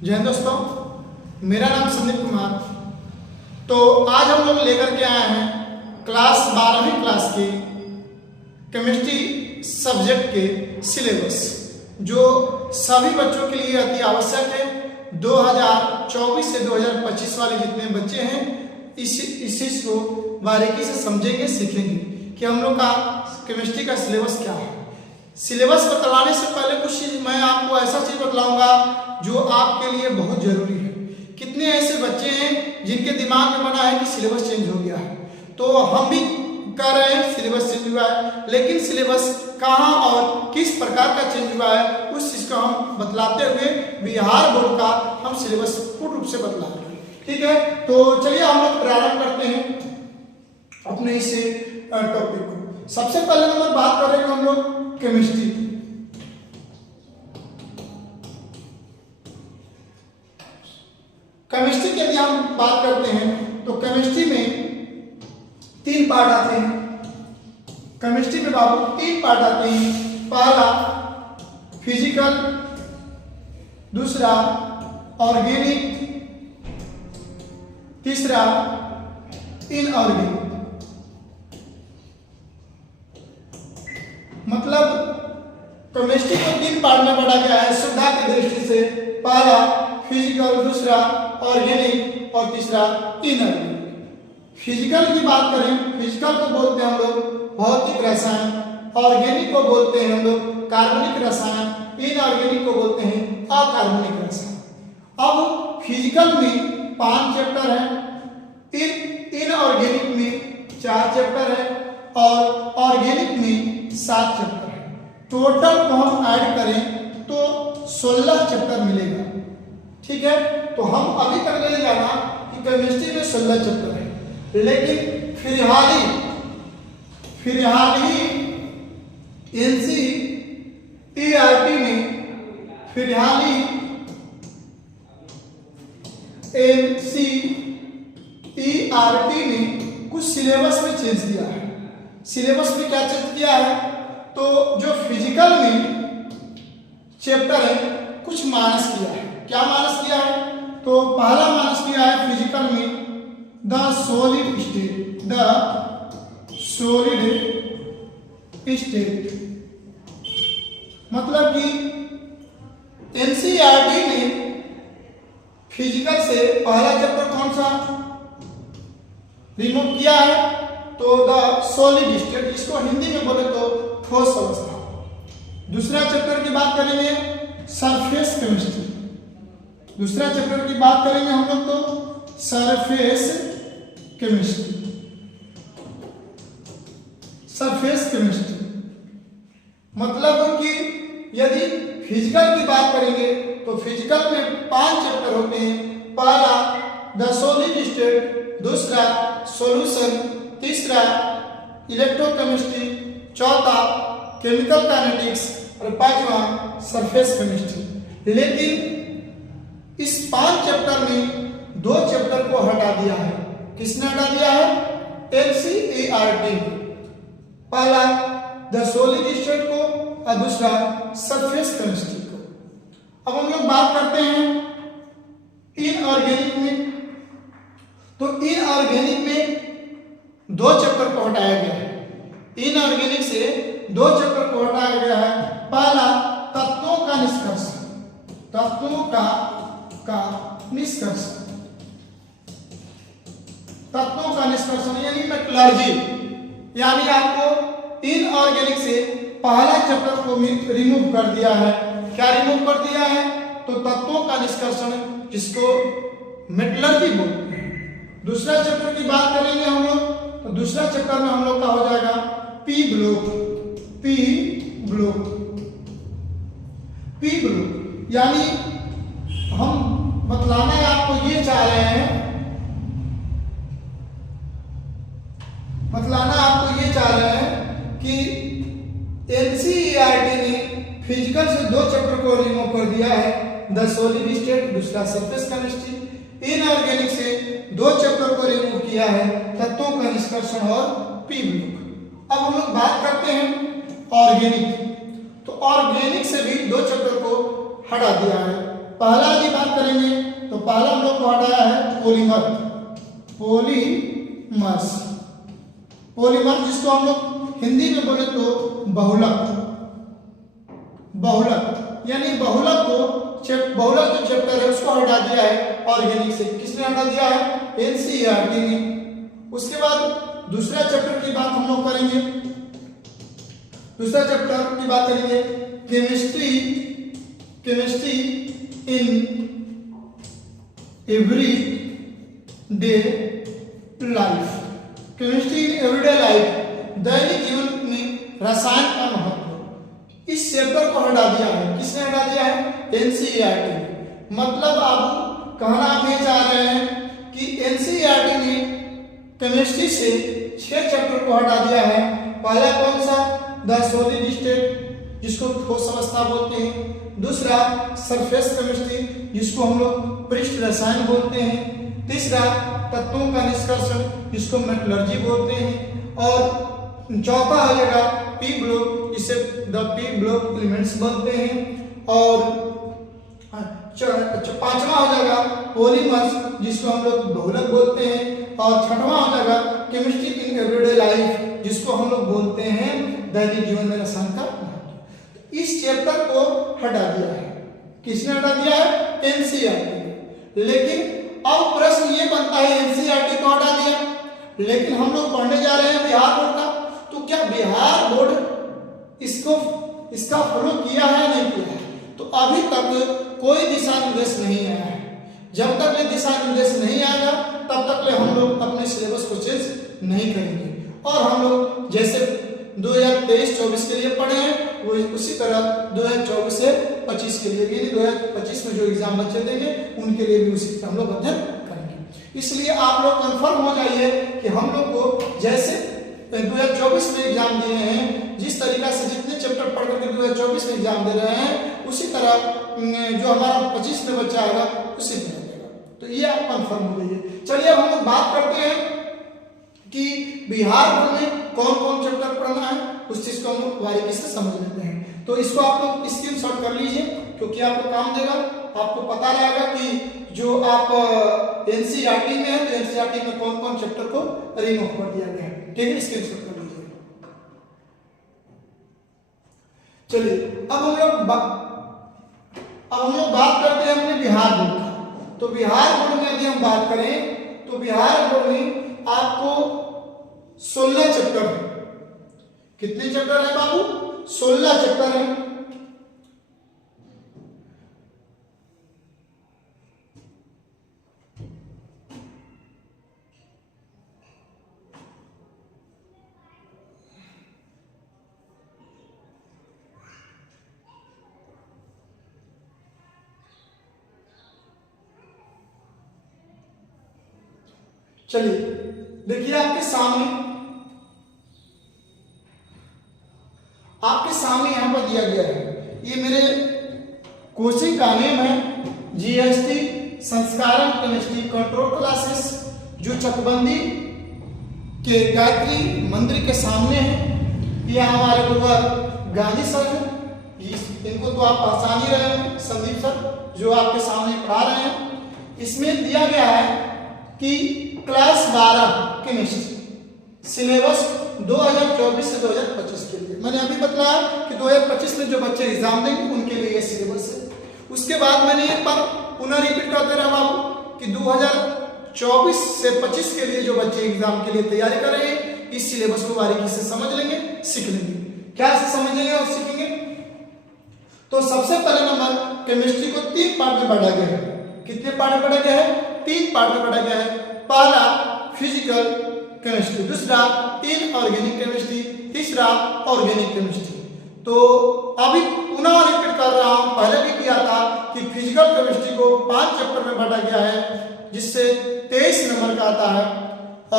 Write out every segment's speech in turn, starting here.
जय हिंद दोस्तों, मेरा नाम संदीप कुमार। तो आज हम लोग लेकर के आए हैं क्लास 12वीं क्लास की केमिस्ट्री सब्जेक्ट के सिलेबस, जो सभी बच्चों के लिए अति आवश्यक है। 2024 से 2025 वाले जितने बच्चे हैं इस चीज को बारीकी से समझेंगे, सीखेंगे कि हम लोग का केमिस्ट्री का सिलेबस क्या है। सिलेबस बतलाने से पहले कुछ चीज मैं आपको ऐसा चीज बतलाऊंगा जो आपके लिए बहुत जरूरी है। कितने ऐसे बच्चे हैं जिनके दिमाग में बना है कि सिलेबस चेंज हो गया है, तो हम भी कह रहे हैं सिलेबस चेंज हुआ है, लेकिन सिलेबस कहाँ और किस प्रकार का चेंज हुआ है उस चीज को हम बतलाते हुए बिहार बोर्ड का हम सिलेबस पूर्ण रूप से बतला रहे हैं। ठीक है, तो चलिए हम लोग प्रारंभ करते हैं अपने इस टॉपिक को। सबसे पहले नंबर बात करेंगे हम लोग केमिस्ट्री। केमिस्ट्री की यदि हम बात करते हैं तो केमिस्ट्री में 3 पार्ट आते हैं। केमिस्ट्री में बाबू 3 पार्ट आते हैं। पहला फिजिकल, दूसरा ऑर्गेनिक, तीसरा इनऑर्गेनिक। मतलब केमिस्ट्री को 3 पार्ट में बांटा गया है सुविधा की दृष्टि से। पहला फिजिकल, दूसरा ऑर्गेनिक और तीसरा इनऑर्गेनिक। फिजिकल की बात करें, फिजिकल को बोलते हैं हम लोग भौतिक रसायन, ऑर्गेनिक को बोलते हैं हम लोग कार्बनिक रसायन, इनऑर्गेनिक को बोलते हैं अकार्बनिक रसायन। अब फिजिकल में 5 चैप्टर है, इनऑर्गेनिक में 4 चैप्टर है और ऑर्गेनिक में 7 चैप्टर है। टोटल को हम ऐड करें तो 16 चैप्टर मिलेगा। ठीक है, तो हम अभी तक ले जाना कि केमिस्ट्री में 16 चैप्टर है, लेकिन फिलहाल ही एनसीईआरटी ने कुछ सिलेबस में चेंज किया है। सिलेबस में क्या चेंज किया है, तो जो फिजिकल में चैप्टर है कुछ माइनस किया है। क्या माइनस किया है, तो पहला माइनस किया है फिजिकल में द सॉलिड स्टेट। मतलब कि एनसीईआरटी ने फिजिकल से पहला चैप्टर कौन सा रिमूव किया है, तो द सॉलिड स्टेट, जिसको हिंदी में बोले तो ठोस अवस्था। दूसरा चैप्टर की बात करेंगे सरफेस केमिस्ट्री। दूसरा चैप्टर की बात करेंगे हम लोग तो सरफेस केमिस्ट्री। मतलब कि यदि फिजिकल की बात करेंगे तो फिजिकल में 5 चैप्टर होते हैं। पहला द सॉलिड स्टेट, दूसरा सॉल्यूशन, तीसरा इलेक्ट्रोकेमिस्ट्री, चौथा केमिकल काइनेटिक्स और 5वां सरफेस केमिस्ट्री। लेकिन इस 5 चैप्टर में 2 चैप्टर को हटा दिया है। किसने हटा दिया है, एनसीईआरटी। पहला द सॉलिड स्टेट को और दूसरा सरफेस केमिस्ट्री को। अब हम लोग बात करते हैं इनऑर्गेनिक में। तो इनऑर्गेनिक में 2 चैप्टर को हटाया गया है। इनऑर्गेनिक से 2 चैप्टर को हटाया गया है। पहला तत्वों का निष्कर्षण यानी मेटलर्जी। यानी आपको इनऑर्गेनिक से पहला चैप्टर को रिमूव कर दिया है। क्या रिमूव कर दिया है, तो तत्वों का निष्कर्षण, जिसको मेटलर्जी बोलते हैं। दूसरा चैप्टर की बात करेंगे हम लोग, तो दूसरा चैप्टर में हम लोग का हो जाएगा पी ब्लॉक। यानी हम बतलाना आपको ये चाह रहे हैं, कि एनसीईआरटी ने फिजिकल से 2 चैप्टर को रिमूव कर दिया है, द सॉलिड स्टेट, दूसरा सरफेस केमिस्ट्री। इनऑर्गेनिक से 2 चैप्टर को रिमूव किया है, तत्वों का निष्कर्षण और पी ब्लॉक। अब हम लोग बात करते हैं ऑर्गेनिक। तो ऑर्गेनिक से भी 2 चैप्टर को हटा दिया है। पहला की बात करेंगे पॉलीमर्स। पॉलीमर्स जिसको हम लोग हिंदी में बोले तो बहुलक। बहुलक यानी बहुलक को बहुलक जो चैप्टर है उसको हटा दिया है ऑर्गेनिक से। किसने हटा दिया है? एनसीईआरटी ने। उसके बाद दूसरा चैप्टर की बात हम लोग करेंगे। दूसरा चैप्टर की बात करेंगे chemistry. Chemistry in every day life. Chemistry in everyday life, दैनिक जीवन में रसायन का महत्व। इस चैप्टर को हटा दिया है। किसने हटा दिया है? एनसीईआरटी। मतलब आप कहना ये चाह रहे हैं कि एनसीईआरटी ने केमिस्ट्री से 6 चैप्टर को हटा दिया है। पहला कौन सा? द सॉलिड स्टेट जिसको ठोस अवस्था बोलते हैं। दूसरा सरफेस केमिस्ट्री जिसको हम लोग पृष्ठ रसायन बोलते हैं। तीसरा तत्वों का निष्कर्षण जिसको मेटलर्जी बोलते हैं। और चौथा हो जाएगा पी ब्लॉक जिसे द पी ब्लॉक एलिमेंट्स बोलते हैं। और पांचवा हो जाएगा पॉलीमर्स जिसको हम लोग बहुलक बोलते हैं। और छठवां हो जाएगा केमिस्ट्री इन एवरीडे लाइफ जिसको हम लोग बोलते हैं दैनिक जीवन में रसायन का महत्व। इस चैप्टर को हटा दिया है। किसने हटा दिया है? एनसीईआरटी। लेकिन अब प्रश्न ये बनता है एनसीईआरटी को हटा दिया, लेकिन हम लोग पढ़ने जा रहे हैं बिहार बोर्ड का, तो क्या बिहार बोर्ड इसका फॉलो किया है नहीं किया है? तो अभी तक कोई दिशा निर्देश नहीं आया है। जब तक ये दिशा निर्देश नहीं आएगा तब तक ले हम लोग अपने सिलेबस को चेंज नहीं करेंगे। और हम लोग जैसे 2023-24 के लिए पढ़े हैं वो उसी तरह 2024 से 25 के लिए भी, 2025 में जो एग्जाम बच्चे देंगे उनके लिए भी उसी हम लोग अध्ययन करेंगे। इसलिए आप लोग कंफर्म हो जाइए कि हम लोग को जैसे 2024 में एग्जाम दिए हैं, जिस तरीका से जितने चैप्टर पढ़ करके 2024 में एग्जाम दे रहे हैं उसी तरह जो हमारा 25 में बच्चा आएगा उसी में लगेगा। तो ये आप कंफर्म हो जाइए। चलिए अब हम लोग बात करते हैं कि बिहार बोर्ड में कौन कौन चैप्टर पढ़ना है, उस चीज को हम लोग बारीकी से समझ लेते हैं। तो इसको आप लोग स्क्रीनशॉट कर लीजिए क्योंकि आपको काम देगा। आपको पता रहेगा कि जो आप एनसीईआरटी में है तो एनसीईआरटी में कौन कौन चैप्टर को रिमूव कर दिया गया है। ठीक है, स्क्रीनशॉट कर लीजिए। चलिए अब हम लोग बात करते हैं अपने बिहार बोर्ड का। तो बिहार बोर्ड में यदि हम बात करें तो बिहार बोर्ड में आपको 16 चैप्टर है। कितने चैप्टर है बाबू? 16 चैप्टर है। चलिए देखिए आपके सामने यहां पर दिया गया है। ये मेरे कोचिंग का नेम है GST Sanskaram chemistry control classes, जो चकबंदी के गायत्री मंदिर के सामने है। ये हमारे गुरुवर गांधी सर हैं, इनको तो आप पहचान ही रहे हैं, संदीप सर जो आपके सामने पढ़ा रहे हैं। इसमें दिया गया है कि क्लास 12 केमिस्ट्री सिलेबस 2024 से 2025 के लिए। मैंने अभी बताया कि 2025 में जो बच्चे एग्जाम देंगे उनके लिए ये सिलेबस है। उसके बाद मैंने एक बार पुनः रिपीट कर दे रहा हूं कि 2024 से 25 के लिए जो बच्चे एग्जाम के लिए तैयारी कर रहे हैं इस सिलेबस को बारीकी से समझ लेंगे, सीख लेंगे। क्या समझेंगे और सीखेंगे? तो सबसे पहले नंबर केमिस्ट्री को 3 पार्ट में बांटा गया है। कितने पार्ट में बांटा गया है? 3 पार्ट में बांटा गया है। पहला फिजिकल केमिस्ट्री, दूसरा इनऑर्गेनिक केमिस्ट्री, तीसरा ऑर्गेनिक केमिस्ट्री। तो अभी पुनः रिपीट कर रहा हूं, पहले भी किया था कि फिजिकल केमिस्ट्री को 5 चैप्टर में बांटा गया है जिससे 23 नंबर का आता है।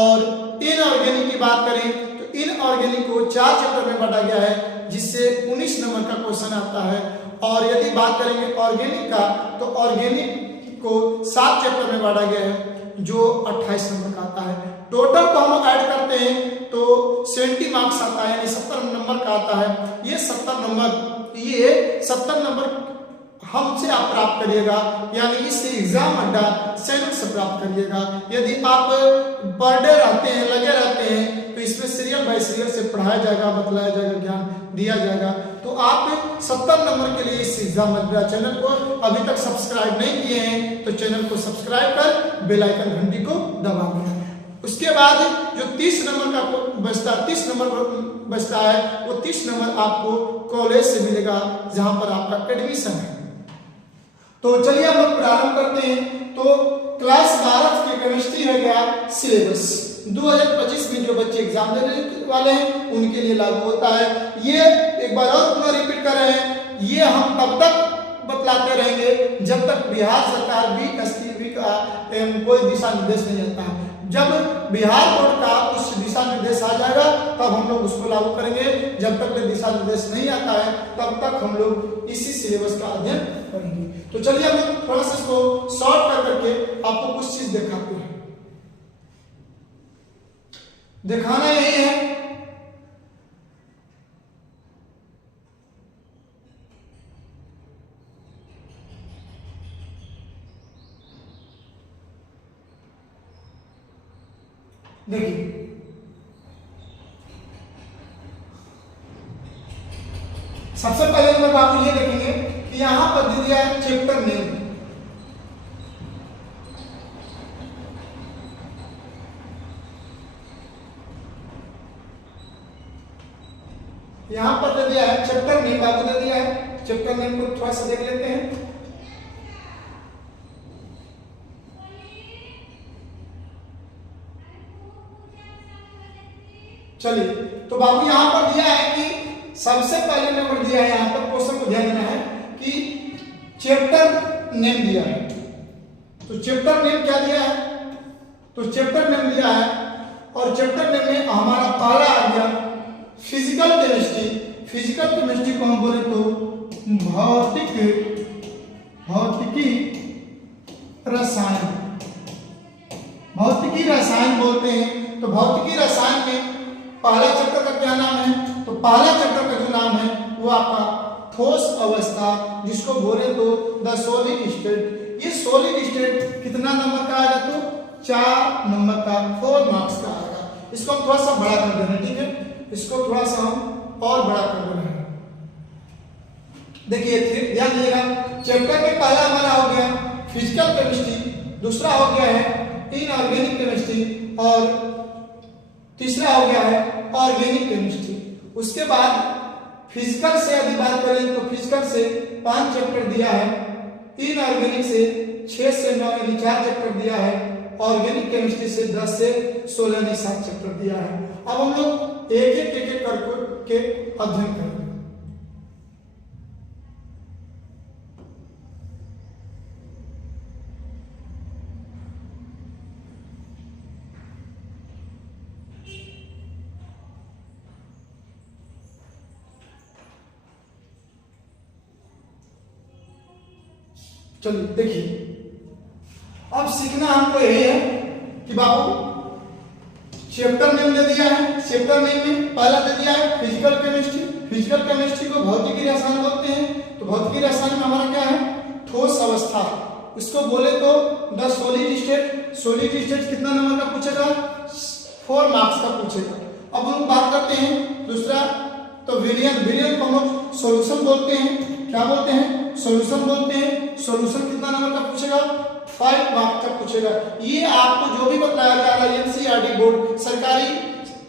और इनऑर्गेनिक की बात करें तो इनऑर्गेनिक को 4 चैप्टर में बांटा गया है जिससे 19 नंबर का क्वेश्चन आता है। और यदि बात करेंगे ऑर्गेनिक का तो ऑर्गेनिक को 7 चैप्टर में बांटा गया है जो 28 नंबर का आता है। टोटल को हम ऐड करते हैं तो 70 मार्क्स आता है, यानी 70 नंबर का आता है। ये 70 नंबर हमसे आप प्राप्त करिएगा, यानी इस एग्जाम अड्डा चैनल से प्राप्त करिएगा। यदि आप पर डे रहते हैं, लगे रहते हैं, तो इसमें सीरियल बाय सीरियल से पढ़ाया जाएगा, बतलाया जाएगा, ज्ञान दिया जाएगा। तो आप 70 नंबर के लिए इस एग्जाम अड्डा चैनल को अभी तक सब्सक्राइब नहीं किए हैं तो चैनल को सब्सक्राइब कर बेल आइकन घंटी को दबा दें। उसके बाद जो 30 नंबर का बचता 30 नंबर बचता है, वो 30 नंबर आपको कॉलेज से मिलेगा जहां पर आपका एडमिशन है। तो चलिए हम लोग प्रारंभ करते हैं। तो क्लास 12 के केमिस्ट्री है गया सिलेबस 2025 में जो बच्चे एग्जाम देने वाले हैं उनके लिए लागू होता है। ये एक बार और पुनः रिपीट कर रहे हैं, ये हम तब तक बतलाते रहेंगे जब तक बिहार सरकार BSTP का कोई दिशा निर्देश नहीं आता है। जब बिहार बोर्ड का कुछ दिशा निर्देश आ जाएगा तब हम लोग उसको लागू करेंगे। जब तक दिशा निर्देश नहीं आता है तब तक हम लोग इसी सिलेबस का अध्ययन करेंगे। तो चलिए हम थोड़ा सा इसको शॉर्ट कर करके आपको कुछ चीज दिखाते हैं। दिखाना यही है देखिए सबसे पहले नंबर बाबू ये देखेंगे कि यहां पर दे दिया है चैप्टर नेम। यहां पर दे दिया है चैप्टर नेम, बाबू दे दिया है चैप्टर नेम को थोड़ा सा देख लेते हैं। चलिए तो बाबू यहां पर दिया है कि सबसे पहले नंबर दिया है, यहां पर क्वेश्चन को ध्यान देना है कि चैप्टर नेम दिया है। तो चैप्टर नेम क्या दिया है? तो चैप्टर नेम दिया है और चैप्टर नेम में हमारा पहला आ गया फिजिकल केमिस्ट्री। फिजिकल केमिस्ट्री को हम बोले तो भौतिकी रसायन, भौतिकी रसायन बोलते हैं। तो भौतिकी रसायन में पहला चैप्टर का क्या नाम है? तो पहला चैप्टर का जो नाम है वो आपका ठोस अवस्था, जिसको बोले तो द सॉलिड स्टेट। ये सॉलिड स्टेट कितना नंबर का आएगा? तो 4 नंबर का, 4 मार्क्स का आएगा। इसको हम थोड़ा सा बड़ा कर देना, ठीक है, इसको थोड़ा सा हम और बड़ा कर देना है। देखिए फिर ध्यान दीजिएगा, चैप्टर में पहला हमारा हो गया फिजिकल केमिस्ट्री, दूसरा हो गया है इनऑर्गेनिक केमिस्ट्री और तीसरा हो गया है ऑर्गेनिक केमिस्ट्री। उसके बाद फिजिकल से यदि बात करें तो फिजिकल से 5 चैप्टर दिया है, इनऑर्गेनिक से 6 से 9 यानी 4 चैप्टर दिया है, ऑर्गेनिक केमिस्ट्री से 10 से 16 यानी 7 चैप्टर दिया है। अब हम लोग एक एक करके अध्ययन करेंगे। चलिए देखिए, अब सीखना हमको यही है कि बाबू चैप्टर नेम दे दिया है, चैप्टर नेम में पहला दे दिया है फिजिकल केमिस्ट्री। फिजिकल केमिस्ट्री को भौतिकी रसायन बोलते हैं। तो भौतिकी रसायन में हमारा क्या है? ठोस अवस्था। इसको बोले तो the solid state. Solid state कितना नंबर का पूछेगा? 4 मार्क्स का पूछेगा। अब हम बात करते हैं दूसरा, तो विलियन। विलियन को हम लोग सॉल्यूशन बोलते हैं। क्या बोलते हैं? सॉल्यूशन बोलते हैं। सॉल्यूशन कितना नंबर का पूछेगा? 5 मार्क्स का पूछेगा। ये आपको जो भी बताया जा रहा है NCERT बोर्ड सरकारी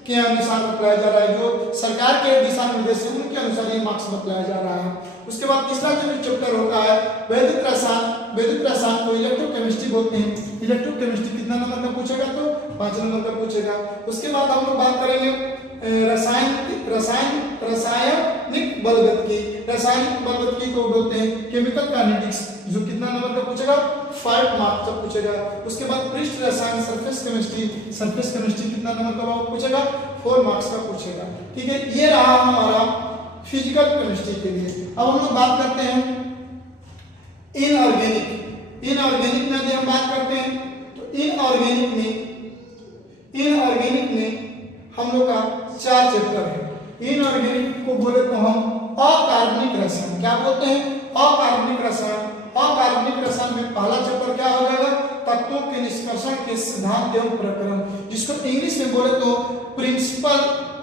के अनुसार बतलाया जा रहा है, जो सरकार के दिशा निर्देश है उनके अनुसार ये मार्क्स बतलाया जा रहा है। उसके बाद तीसरा जो चैप्टर होता है वैद्युत रसायन। वैद्युत रसायन को इलेक्ट्रोकेमिस्ट्री बोलते हैं। इलेक्ट्रोकेमिस्ट्री कितना नंबर का पूछेगा? तो 5 नंबर का पूछेगा। उसके बाद हम लोग बात करेंगे रासायनिक बलगतिकी। रासायनिक बलगतिकी को बोलते हैं केमिकल काइनेटिक्स, जो कितना नंबर का पूछेगा? 5 मार्क्स का पूछेगा। उसके बाद पृष्ठ रसायन सरफेस केमिस्ट्री। सरफेस केमिस्ट्री कितना नंबर का पूछेगा? 4 मार्क्स का पूछेगा। ठीक है, ये रहा हमारा फिजिकल केमिस्ट्री के लिए। अब हम लोग बात करते हैं इनऑर्गेनिक। इनऑर्गेनिक में यदि हम बात करते हैं तो इनऑर्गेनिक में हम लोग का 4 चैप्टर है। इनऑर्गेनिक को बोले तो हम अकार्बनिक रसायन। क्या बोलते हैं? अकार्बनिक रसायन। में पहला चैप्टर क्या हो जाएगा, तत्वों के निष्कर्षण के सिद्धांत एवं प्रकरण, जिसको इंग्लिश में बोले तो principle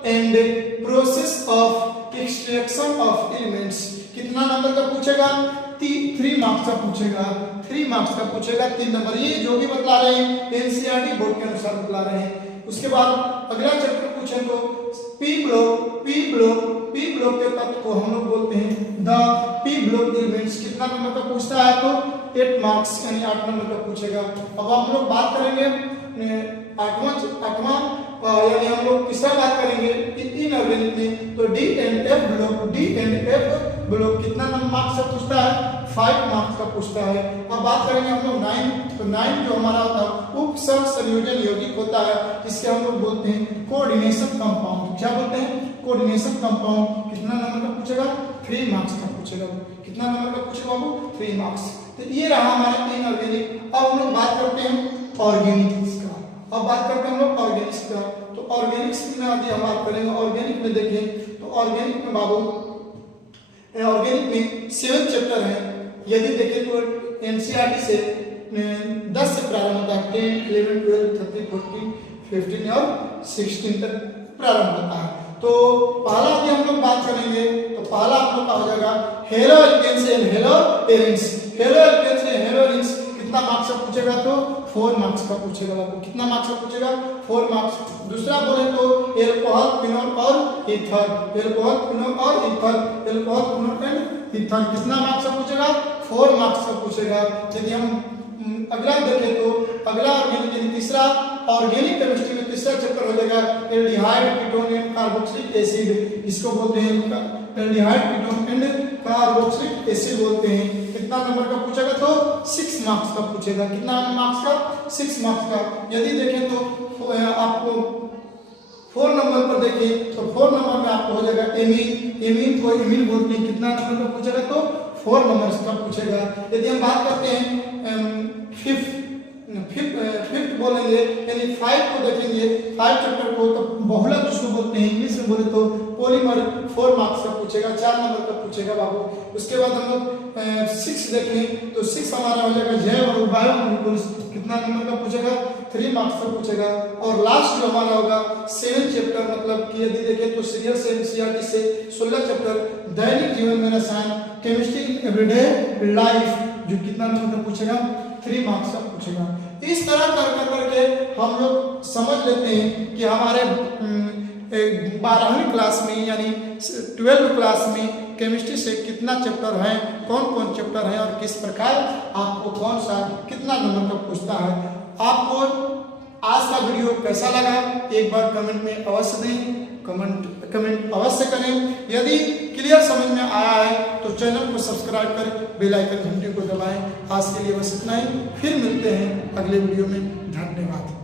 and process of extraction of elements. कितना नंबर का पूछेगा, 3 मार्क्स का पूछेगा, 3 मार्क्स का पूछेगा, 3 नंबर। ये जो भी बतला रहे हैं एनसीईआरटी बोर्ड के अनुसार बतला रहे हैं। उसके बाद अगला चैप्टर पूछे तो पी ब्लॉक के तत्व को हम लोग बोलते हैं द पी ब्लॉक एलिमेंट्स। कितना नंबर का पूछता है तो 8 मार्क्स यानी 8 नंबर का पूछेगा। अब हम लोग बात करेंगे आठवां यानी हम लोग किसका बात करेंगे इनऑर्गेनिक में, तो डी एंड एफ ब्लॉक कितना नंबर मार्क्स का पूछता है, 5 मार्क्स का पूछता है। अब बात करेंगे हम लोग 9, तो 9 जो हमारा होता है उप संयोजन यौगिक होता है, जिसके हम लोग बोलते हैं कोऑर्डिनेशन कंपाउंड। क्या बोलते हैं, कोऑर्डिनेशन कंपाउंड। कितना नंबर का पूछेगा, 3 मार्क्स का पूछेगा। कितना नंबर का पूछेगा बाबू, 3 मार्क्स। तो ये रहा हमारा इनऑर्गेनिक। अब हम लोग बात करते हैं ऑर्गेनिक्स का। अब बात करते हैं हम लोग ऑर्गेनिक्स का। तो ऑर्गेनिक्स में आगे हम बात करेंगे ऑर्गेनिक में। देखें तो ऑर्गेनिक में बाबू ऑर्गेनिक में 7 चैप्टर है। यदि देखें तो एनसीईआरटी से 10 से प्रारंभ होता है, 10, 11, 12, 13, 14, 15 और 16 तक प्रारंभ होता है। तो पहला यदि हम लोग बात करेंगे तो पहला हम लोग का हो जाएगा haloalkanes and haloarenes. Haloalkanes and haloarenes कितना मार्क्स का पूछेगा तो 4 मार्क्स का पूछेगा बाबू। कितना मार्क्स का पूछेगा, 4 मार्क्स। दूसरा बोले तो एल्कोहल, फिनोल और ईथर, एल्कोहल, फिनोल और ether, alcohol, phenol and ether. कितना मार्क्स का पूछेगा, 4 मार्क्स का पूछेगा। यदि हम अगला देखें तो अगला ऑर्गेनिक तीसरा ऑर्गेनिक केमिस्ट्री में तीसरा चैप्टर हो जाएगा aldehyde, ketone and carboxylic acid. इसको बोलते हैं aldehyde, ketone and carboxylic acid बोलते हैं। कितना नंबर का पूछेगा तो 6 मार्क्स का पूछेगा। कितना मार्क्स का, 6 मार्क्स का। यदि देखें तो आपको 4 नंबर पर देखें तो 4 नंबर में आपको हो जाएगा एमीन। एमीन को एमीन बोलते हैं। कितना नंबर का पूछेगा तो 4 नंबर का पूछेगा। यदि हम बात करते हैं फिफ्थ बोलेंगे यानी 5 को देखेंगे, 5 चैप्टर को, तो बहुलक जिसको बोलते हैं इंग्लिश में बोले तो पॉलीमर, 4 मार्क्स का पूछेगा, 4 नंबर का पूछेगा बाबू। उसके बाद हम लोग 6 देखें तो 6 हमारा हो जाएगा जैव और बायोमोलिक्यूल्स। कितना नंबर का पूछेगा, 3 मार्क्स का पूछेगा। और लास्ट जो हमारा होगा 7 चैप्टर, मतलब कि यदि देखें तो सीरियल से एनसीईआरटी से 16 चैप्टर दैनिक जीवन में रसायन, केमिस्ट्री इन एवरीडे लाइफ, जो कितना नंबर का पूछेगा, 3 मार्क्स का पूछेगा। इस तरह करके हम लोग समझ लेते हैं कि हमारे 12वीं क्लास में यानी 12th क्लास में केमिस्ट्री से कितना चैप्टर है, कौन कौन चैप्टर है और किस प्रकार आपको कौन सा कितना नंबर का पूछता है। आपको आज का वीडियो कैसा लगा एक बार कमेंट में अवश्य दें, कमेंट अवश्य करें। यदि क्लियर समझ में आया है तो चैनल को सब्सक्राइब कर बेल आइकन घंटी को दबाएं। आज के लिए बस इतना ही, फिर मिलते हैं अगले वीडियो में। धन्यवाद।